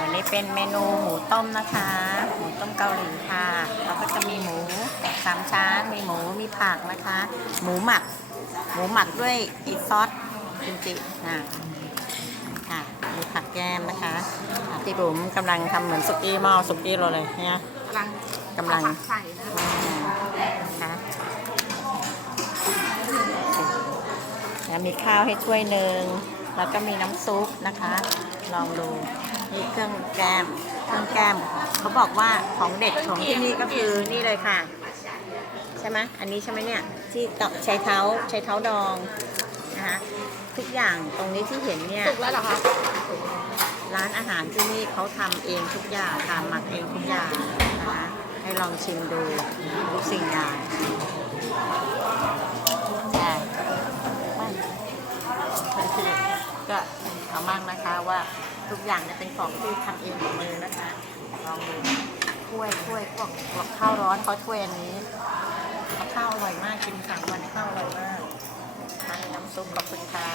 วันนี้เป็นเมนูหมูต้มนะคะ หมูต้มเกาหลีค่ะแล้วก็จะมีหมูสามชั้น มีหมู มีผักนะคะ หมูหมัก หมูหมักด้วยอีซอสกิมจินะค่ะ มีผักแก้มนะคะอะพี่บุ๋มกำลังทำเหมือนสุกี้หม้อสุกี้เราเลยเนี่ยกำลังกำลังเอาผัใส่นะอืมนะคะแล้วมีข้าวให้ถ้วยหนึ่ง แล้วก็มีน้ำซุปนะคะ ลองดู นี่เครื่องแกมเครื่องแกมเขาบอกว่าของเด็ดของที่นี่ก็คือนี่เลยค่ะ ใช่ไหมอันนี้ใช่ไหมเนี่ยที่ตใช้เท้าใช้เท้าดองนะคะทุกอย่างตรงนี้ที่เห็นเนี่ยสุกแล้วเหรอคะร้านอาหารที่นี่เขาทำเองทุกอย่างทำหมักเองทุกอย่างนะคะให้ลองชิมดูทุกสิ่งอย่าง ก็เอามากนะคะว่าทุกอย่างเนี่ยเป็นของที่ทำเองกับมือนะคะลองดูถ้วยถ้วยพวกพวกข้าวร้อนเขาถ้วยอันนี้ข้าวอร่อยมากกินสามวันข้าวอร่อยมากทานน้ำซุปขอบคุณค่ะ